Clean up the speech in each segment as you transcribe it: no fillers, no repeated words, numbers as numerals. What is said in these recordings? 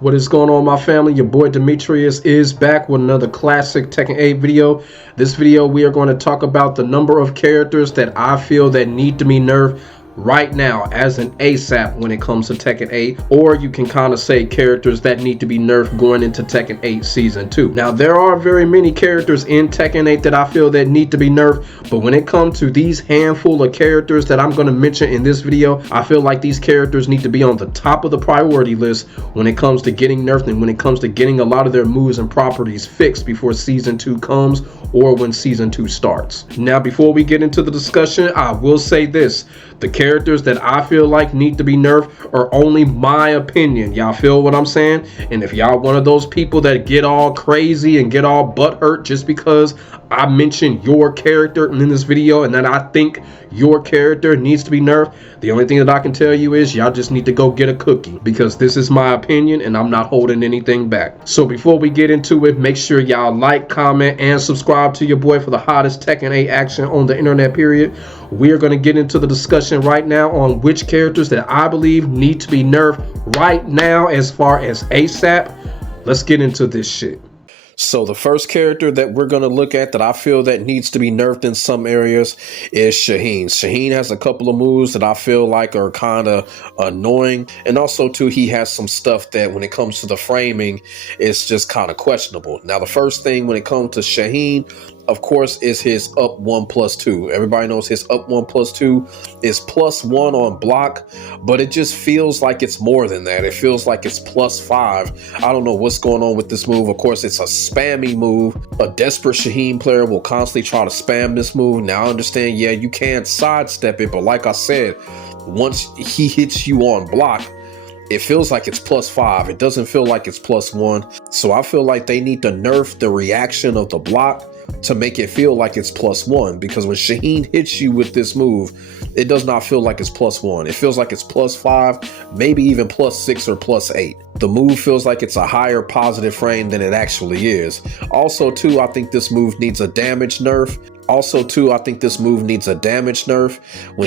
What is going on, my family? Your boy Demetrius is back with another classic Tekken 8 video. This video we are going to talk about the number of characters that I feel that need to be nerfed right now as an ASAP when it comes to Tekken 8, or you can kind of say characters that need to be nerfed going into Tekken 8 Season 2. Now, there are very many characters in Tekken 8 that I feel that need to be nerfed, but when it comes to these handful of characters that I'm going to mention in this video, I feel like these characters need to be on the top of the priority list when it comes to getting nerfed and when it comes to getting a lot of their moves and properties fixed before Season 2 comes or when Season 2 starts. Now, before we get into the discussion, I will say this. The characters that I feel like need to be nerfed are only my opinion. Y'all feel what I'm saying? And if y'all one of those people that get all crazy and get all butthurt just because I mentioned your character in this video and that I think your character needs to be nerfed, the only thing that I can tell you is y'all just need to go get a cookie, because this is my opinion and I'm not holding anything back. So before we get into it, make sure y'all like, comment, and subscribe to your boy for the hottest Tekken 8 action on the internet, period. We are going to get into the discussion right now on which characters that I believe need to be nerfed right now as far as ASAP. Let's get into this shit. So the first character that we're going to look at that I feel that needs to be nerfed in some areas is Shaheen. Shaheen has a couple of moves that I feel like are kind of annoying. And also, too, he has some stuff that when it comes to the framing, it's just kind of questionable. Now, the first thing when it comes to Shaheen, of course, is his up 1+2. Everybody knows his up 1+2 is +1 on block, but it just feels like it's more than that. It feels like it's +5. I don't know what's going on with this move. Of course, it's a spammy move. A desperate Shaheen player will constantly try to spam this move. Now, I understand, yeah, you can sidestep it, but like I said, once he hits you on block, it feels like it's +5. It doesn't feel like it's +1. So I feel like they need to nerf the reaction of the block to make it feel like it's +1, because when Shaheen hits you with this move, it does not feel like it's +1. It feels like it's +5, maybe even +6 or +8. The move feels like it's a higher positive frame than it actually is. Also, too, I think this move needs a damage nerf. When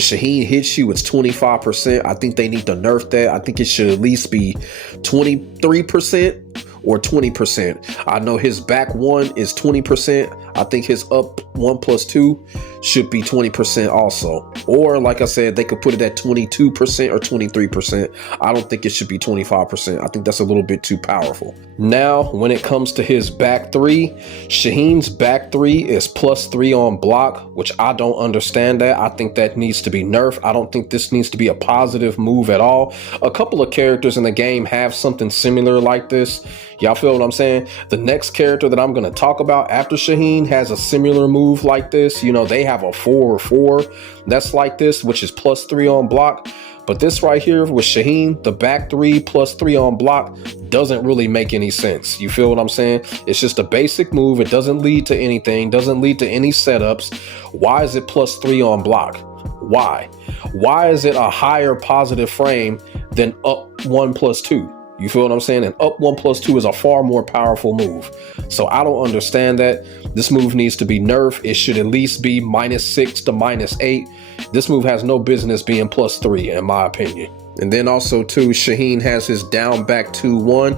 Shaheen hits you, it's 25%. I think they need to nerf that. I think it should at least be 23% or 20%. I know his back one is 20%. I think his up 1+2 should be 20% also. Or like I said, they could put it at 22% or 23%. I don't think it should be 25%. I think that's a little bit too powerful. Now, when it comes to his back three, Shaheen's back three is +3 on block, which I don't understand that. I think that needs to be nerfed. I don't think this needs to be a positive move at all. A couple of characters in the game have something similar like this. Y'all feel what I'm saying? The next character that I'm going to talk about after Shaheen has a similar move like this. You know, they have a 4/4 that's like this, which is +3 on block. But this right here with Shaheen, the back three +3 on block, doesn't really make any sense. You feel what I'm saying? It's just a basic move. It doesn't lead to anything, doesn't lead to any setups. Why is it +3 on block? Why? Why is it a higher positive frame than up 1+2? You feel what I'm saying? And up 1+2 is a far more powerful move. So I don't understand that. This move needs to be nerfed. It should at least be -6 to -8. This move has no business being +3, in my opinion. And then also, too, Shaheen has his down back 2-1.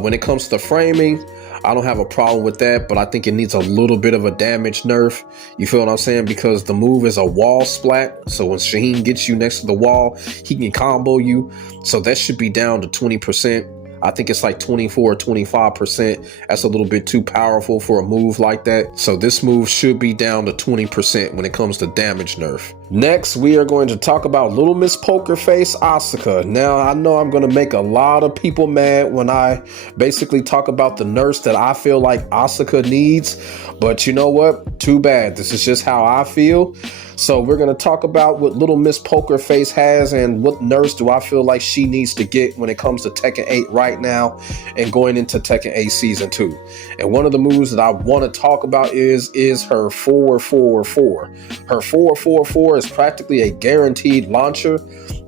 When it comes to framing, I don't have a problem with that, but I think it needs a little bit of a damage nerf. You feel what I'm saying? Because the move is a wall splat. So when Shaheen gets you next to the wall, he can combo you. So that should be down to 20%. I think it's like 24 or 25%. That's a little bit too powerful for a move like that. So this move should be down to 20% when it comes to damage nerf. Next, we are going to talk about Little Miss Poker Face Asuka. Now, I know I'm going to make a lot of people mad when I basically talk about the nerfs that I feel like Asuka needs, but you know what? Too bad. This is just how I feel. So we're going to talk about what Little Miss Poker Face has and what nerfs do I feel like she needs to get when it comes to Tekken 8 right now and going into Tekken 8 Season 2. And one of the moves that I want to talk about is her 4/4/4. Her 4/4/4 is practically a guaranteed launcher.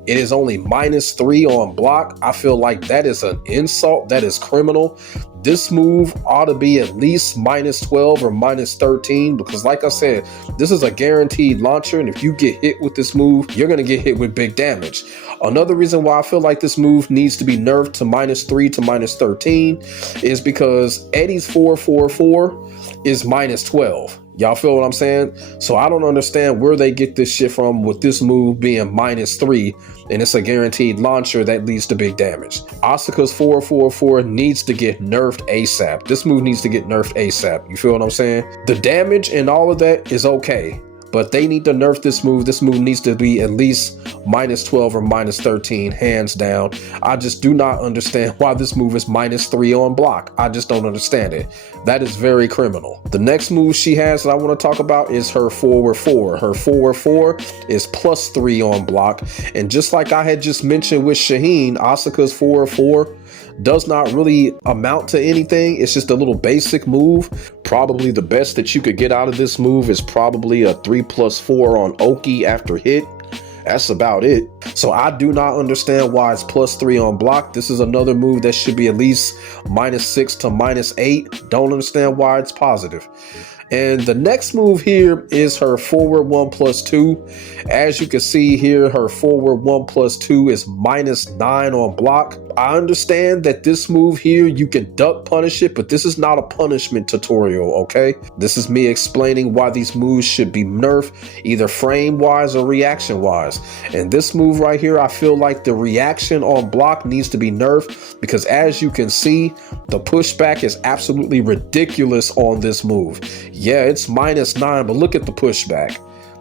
It is only -3 on block. I feel like that is an insult. That is criminal. this move ought to be at least minus 12 or minus 13, because like I said, this is a guaranteed launcher, and if you get hit with this move, you're going to get hit with big damage. Another reason why I feel like this move needs to be nerfed to minus 3 to minus 13 is because Eddie's 444 is minus 12. Y'all feel what I'm saying? So I don't understand where they get this shit from with this move being minus 3, and it's a guaranteed launcher that leads to big damage. Asuka's 444 needs to get nerfed ASAP. This move needs to get nerfed ASAP. You feel what I'm saying? The damage and all of that is okay, but they need to nerf this move. This move needs to be at least minus 12 or minus 13, hands down. I just do not understand why this move is minus 3 on block. I just don't understand it. That is very criminal. The next move she has that I want to talk about is her forward 4. Her forward 4 is plus 3 on block. And just like I had just mentioned with Shaheen, Asuka's forward 4 does not really amount to anything. It's just a little basic move. Probably the best that you could get out of this move is probably a 3+4 on Oki after hit. That's about it. So I do not understand why it's plus 3 on block. This is another move that should be at least minus 6 to minus 8. Don't understand why it's positive. And the next move here is her forward 1+2. As you can see here, her forward 1+2 is minus 9 on block. I understand that this move here, you can duck punish it, but this is not a punishment tutorial, okay? This is me explaining why these moves should be nerfed, either frame-wise or reaction-wise. And this move right here, I feel like the reaction on block needs to be nerfed, because as you can see, the pushback is absolutely ridiculous on this move. Yeah, it's minus 9, but look at the pushback.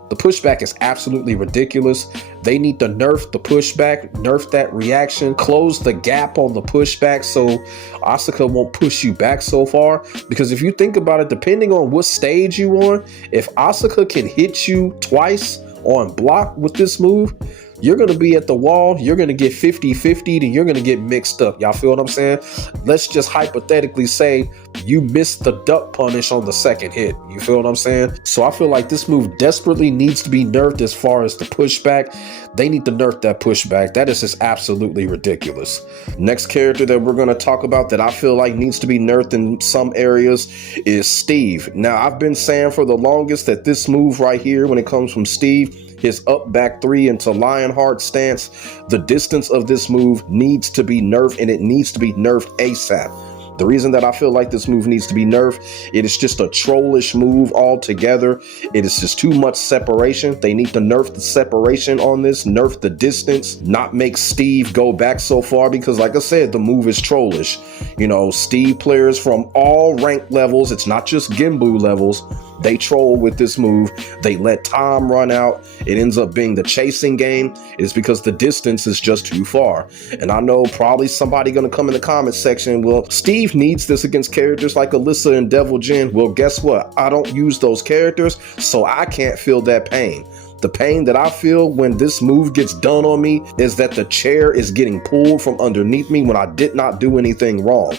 The pushback is absolutely ridiculous. They need to nerf the pushback, nerf that reaction, close the gap on the pushback so Asuka won't push you back so far. Because if you think about it, depending on what stage you on, if Asuka can hit you twice on block with this move, you're going to be at the wall, you're going to get 50-50'd, and you're going to get mixed up. Y'all feel what I'm saying? Let's just hypothetically say you missed the duck punish on the second hit. You feel what I'm saying? So I feel like this move desperately needs to be nerfed as far as the pushback. They need to nerf that pushback. That is just absolutely ridiculous. Next character that we're going to talk about that I feel like needs to be nerfed in some areas is Steve. Now, I've been saying for the longest that this move right here, when it comes from Steve, his up back 3 into Lionheart stance, the distance of this move needs to be nerfed, and it needs to be nerfed ASAP. The reason that I feel like this move needs to be nerfed, it is just a trollish move altogether. It is just too much separation. They need to nerf the separation on this, nerf the distance, not make Steve go back so far, because like I said, the move is trollish. You know, Steve players from all rank levels, it's not just Gimbu levels, they troll with this move. They let time run out. It ends up being the chasing game. It's because the distance is just too far. And I know probably somebody gonna come in the comment section, well, Steve needs this against characters like Alyssa and Devil Jin. Well, guess what? I don't use those characters, so I can't feel that pain. The pain that I feel when this move gets done on me is that the chair is getting pulled from underneath me when I did not do anything wrong.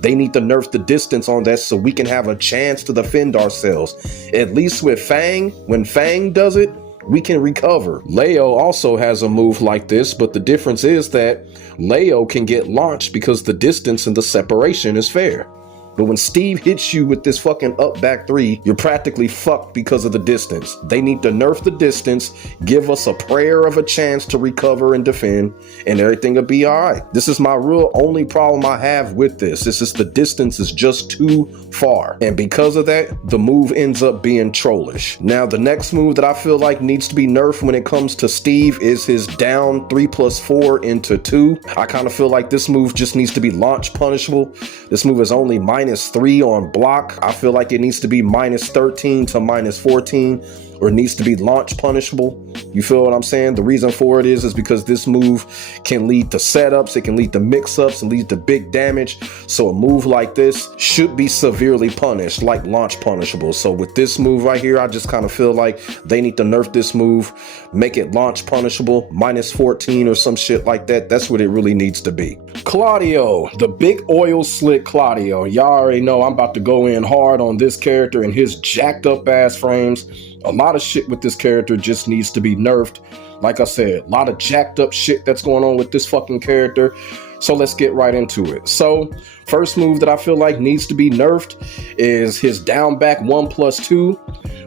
They need to nerf the distance on that so we can have a chance to defend ourselves. At least with Fang, when Fang does it, we can recover. Leo also has a move like this, but the difference is that Leo can get launched because the distance and the separation is fair. But when Steve hits you with this fucking up back 3, you're practically fucked because of the distance. They need to nerf the distance, give us a prayer of a chance to recover and defend, and everything will be all right. This is my real only problem I have with this. This is the distance is just too far. And because of that, the move ends up being trollish. Now, the next move that I feel like needs to be nerfed when it comes to Steve is his down 3+4 into 2. I kind of feel like this move just needs to be launch punishable. This move is only -3 on block. I feel like it needs to be -13 to -14, or it needs to be launch punishable. You feel what I'm saying? The reason for it is because this move can lead to setups, it can lead to mix-ups, and lead to big damage. So a move like this should be severely punished, like launch punishable. So with this move right here, I just kind of feel like they need to nerf this move, make it launch punishable, -14 or some shit like that. That's what it really needs to be. Claudio, the big oil slick Claudio. Y'all already know I'm about to go in hard on this character and his jacked up ass frames. A lot of shit with this character just needs to be nerfed. Like I said, a lot of jacked up shit that's going on with this fucking character. So let's get right into it. So first move that I feel like needs to be nerfed is his down back 1+2,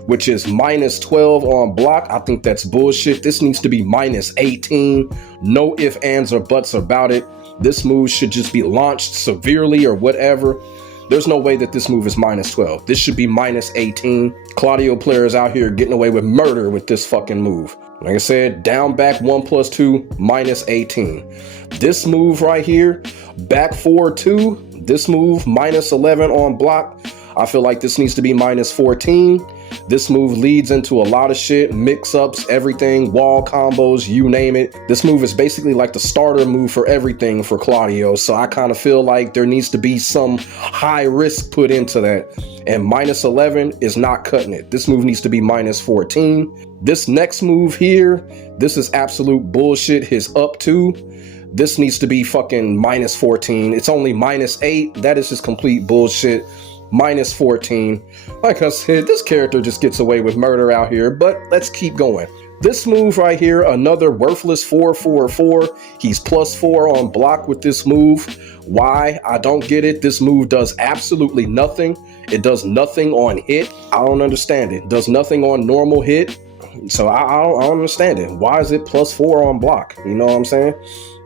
which is -12 on block. I think that's bullshit. This needs to be -18. No ifs, ands, or buts about it. This move should just be launched severely or whatever. There's no way that this move is -12. This should be -18. Claudio players out here getting away with murder with this fucking move. Like I said, down back 1+2, -18. This move right here, back 4-2, this move -11 on block. I feel like this needs to be -14. This move leads into a lot of shit, mix-ups, everything, wall combos, you name it. This move is basically like the starter move for everything for Claudio, so I kind of feel like there needs to be some high risk put into that, and -11 is not cutting it. This move needs to be -14. This next move here, this is absolute bullshit, his up 2. This needs to be fucking -14. It's only -8. That is just complete bullshit. -14. Like I said, this character just gets away with murder out here, but let's keep going. This move right here, another worthless 4-4-4. He's +4 on block with this move. Why? I don't get it. This move does absolutely nothing. It does nothing on hit. I don't understand it. Does nothing on normal hit. So I don't understand it. Why is it +4 on block? You know what I'm saying?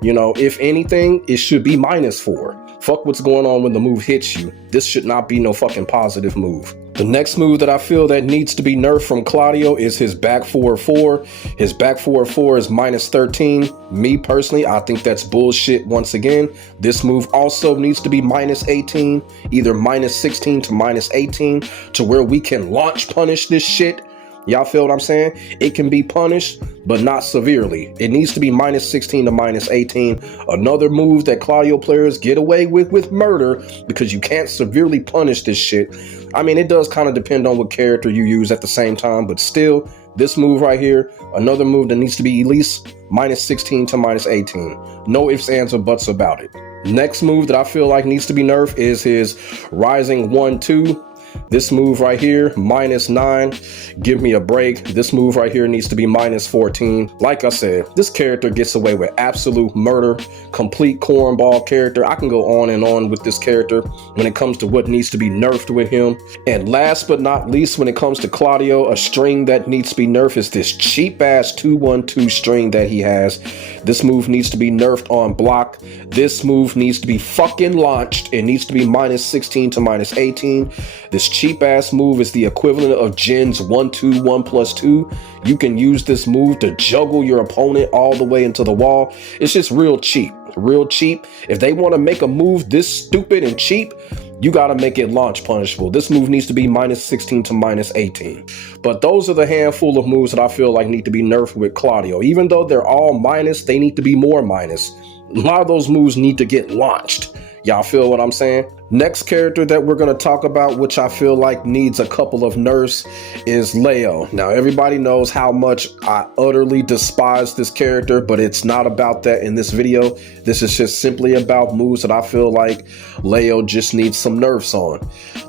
You know, if anything, it should be -4. Fuck what's going on when the move hits you. This should not be no fucking positive move. The next move that I feel that needs to be nerfed from Claudio is his back 4-4. His back 4-4 is -13. Me personally, I think that's bullshit once again. This move also needs to be -18, either -16 to -18, to where we can launch punish this shit. Y'all feel what I'm saying? It can be punished, but not severely. It needs to be -16 to -18. Another move that Claudio players get away with murder because you can't severely punish this shit. I mean, it does kind of depend on what character you use at the same time, but still, this move right here, another move that needs to be at least -16 to -18. No ifs, ands, or buts about it. Next move that I feel like needs to be nerfed is his rising 1-2. This move right here, -9, give me a break. This move right here needs to be -14. Like I said, this character gets away with absolute murder, complete cornball character. I can go on and on with this character when it comes to what needs to be nerfed with him. And last but not least, when it comes to Claudio, a string that needs to be nerfed is this cheap ass 2-1-2 string that he has. This move needs to be nerfed on block. This move needs to be fucking launched. It needs to be -16 to -18. This cheap ass move is the equivalent of Jin's 1-2 1+2. You can use this move to juggle your opponent all the way into the wall. It's just real cheap, real cheap. If they want to make a move this stupid and cheap, you got to make it launch punishable. This move needs to be -16 to -18. But those are the handful of moves that I feel like need to be nerfed with Claudio. Even though they're all minus, they need to be more minus. A lot of those moves need to get launched. Y'all feel what I'm saying? Next character that we're going to talk about, which I feel like needs a couple of nerfs, is Leo. Now, everybody knows how much I utterly despise this character, but it's not about that in this video. This is just simply about moves that I feel like Leo just needs some nerfs on.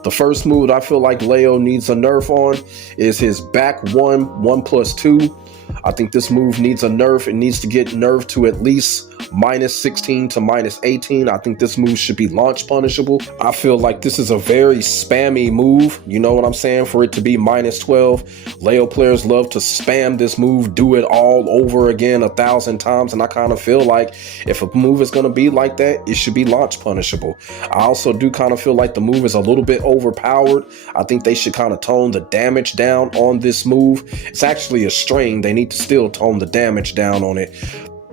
The first move that I feel like Leo needs a nerf on is his back 1+2. I think this move needs a nerf. It needs to get nerfed to at least -16 to -18. I think this move should be launch punishable. I feel like this is a very spammy move. You know what I'm saying? For it to be -12. Leo players love to spam this move, do it all over again 1,000 times. And I kind of feel like if a move is going to be like that, it should be launch punishable. I also do kind of feel like the move is a little bit overpowered. I think they should kind of tone the damage down on this move. It's actually a string. They need to still tone the damage down on it.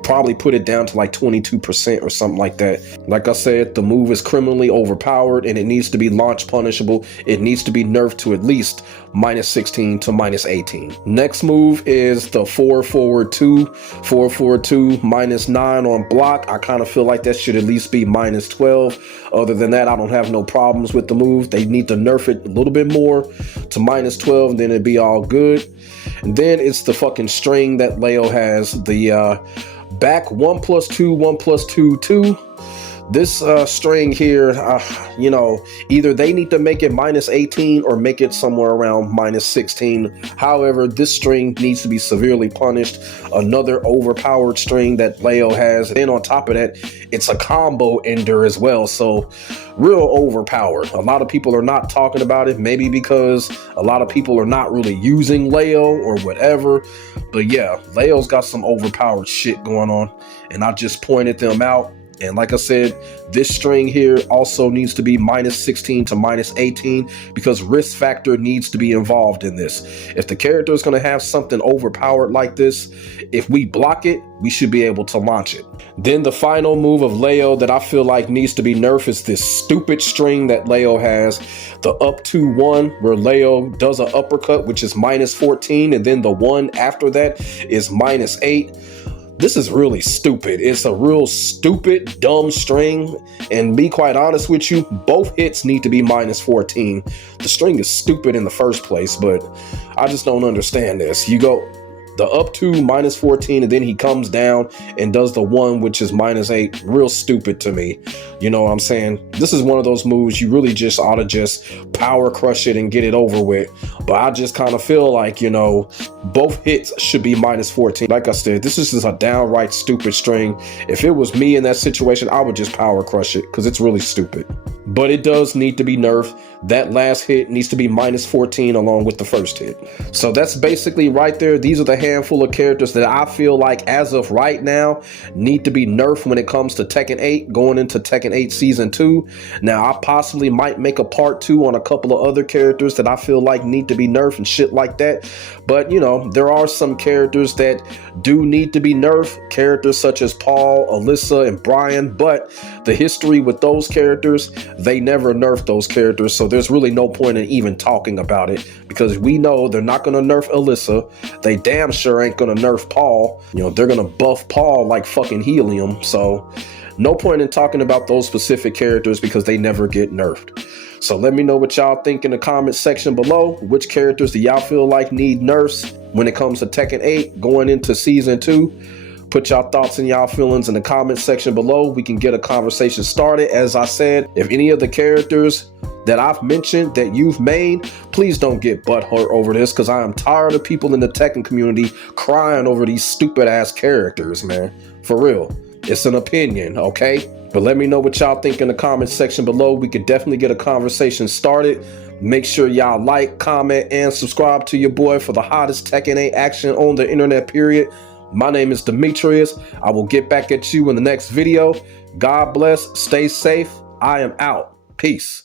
Probably put it down to like 22% or something like that. Like I said, the move is criminally overpowered and it needs to be launch punishable. It needs to be nerfed to at least -16 to -18. Next move is the 4-forward-2. 4-4-2 -9 on block. I kind of feel like that should at least be -12. Other than that, I don't have no problems with the move. They need to nerf it a little bit more to -12, and then it'd be all good. And then it's the fucking string that Leo has, the back 1+2 1+2 2. This string here, you know, either they need to make it -18 or make it somewhere around -16. However, this string needs to be severely punished. Another overpowered string that Leo has. And on top of that, it's a combo ender as well. So real overpowered. A lot of people are not talking about it, maybe because a lot of people are not really using Leo or whatever. But yeah, Leo's got some overpowered shit going on, and I just pointed them out. And like I said, this string here also needs to be -16 to -18 because risk factor needs to be involved in this. If the character is going to have something overpowered like this, if we block it, we should be able to launch it. Then the final move of Leo that I feel like needs to be nerfed is this stupid string that Leo has. The up 2-1 where Leo does an uppercut, which is -14, and then the one after that is -8. This is really stupid. It's a real stupid, dumb string. And be quite honest with you, both hits need to be -14. The string is stupid in the first place, but I just don't understand this. You go the up to -14, and then he comes down and does the one, which is -8. Real stupid to me. You know what I'm saying? This is one of those moves you really just ought to just power crush it and get it over with. But I just kind of feel like, you know, both hits should be -14. Like I said, this is just a downright stupid string. If it was me in that situation, I would just power crush it because it's really stupid. But it does need to be nerfed. That last hit needs to be -14 along with the first hit. So that's basically right there. These are the handful of characters that I feel like as of right now need to be nerfed when it comes to Tekken 8 going into Tekken 8 Season 2. Now I possibly might make a part 2 on a couple of other characters that I feel like need to be nerfed and shit like that. But you know, there are some characters that do need to be nerfed. Characters such as Paul, Alyssa, and Brian. But the history with those characters, they never nerfed those characters. So there's really no point in even talking about it because we know they're not going to nerf Alyssa. They damn sure ain't going to nerf Paul. You know, they're going to buff Paul like fucking helium. So no point in talking about those specific characters because they never get nerfed. So let me know what y'all think in the comment section below. Which characters do y'all feel like need nerfs when it comes to Tekken 8 going into Season 2? Put y'all thoughts and y'all feelings in the comment section below. We can get a conversation started. As I said, if any of the characters that I've mentioned that you've made, please don't get butthurt over this because I am tired of people in the Tekken community crying over these stupid ass characters, man. For real. It's an opinion, okay? But let me know what y'all think in the comment section below. We could definitely get a conversation started. Make sure y'all like, comment, and subscribe to your boy for the hottest Tekken 8 action on the internet, period. My name is Demetrius. I will get back at you in the next video. God bless. Stay safe. I am out. Peace.